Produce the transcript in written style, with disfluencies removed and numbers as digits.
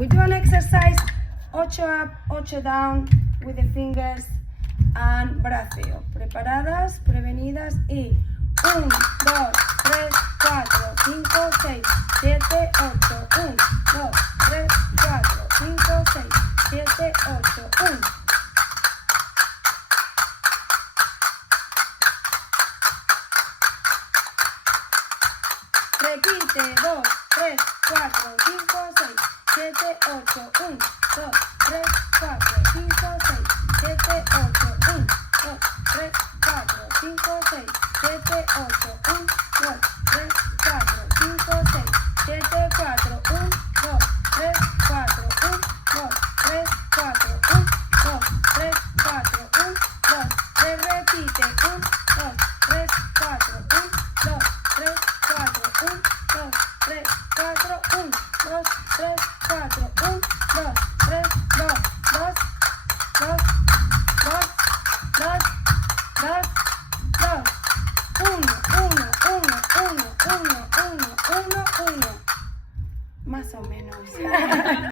we do an exercise, 8 up, 8 down, with the fingers, and braceo. Preparadas, prevenidas, y 1, 2, 3, 4, 5, 6, 7, 8, 1, 2, 3, 4, 5, 6, 7, 8, 1. Repite, 2, 3, 4, 5, 6, 7, 8, 1, 2, 3, 4, 5, 6, 7, 8, 1, 2, 3, 4, 5, 6, 7, 8, 1, 2, 3, 4, 5, 6, 7, 4, 1, 2, 3, 4, 1, 2, 3, 4, 1, 2, 3, 4, 1, 2, 3, repite, 1, 2, 3, 4, 1, 2, 3, 4, 1, 2, 3, 4, 1, 2, 3, 4, 1, 2, 3, 2, 2, 2, 2, 2, 2, 2, 1, 1, 1, 1, 1, 1, 1, 1, más o menos.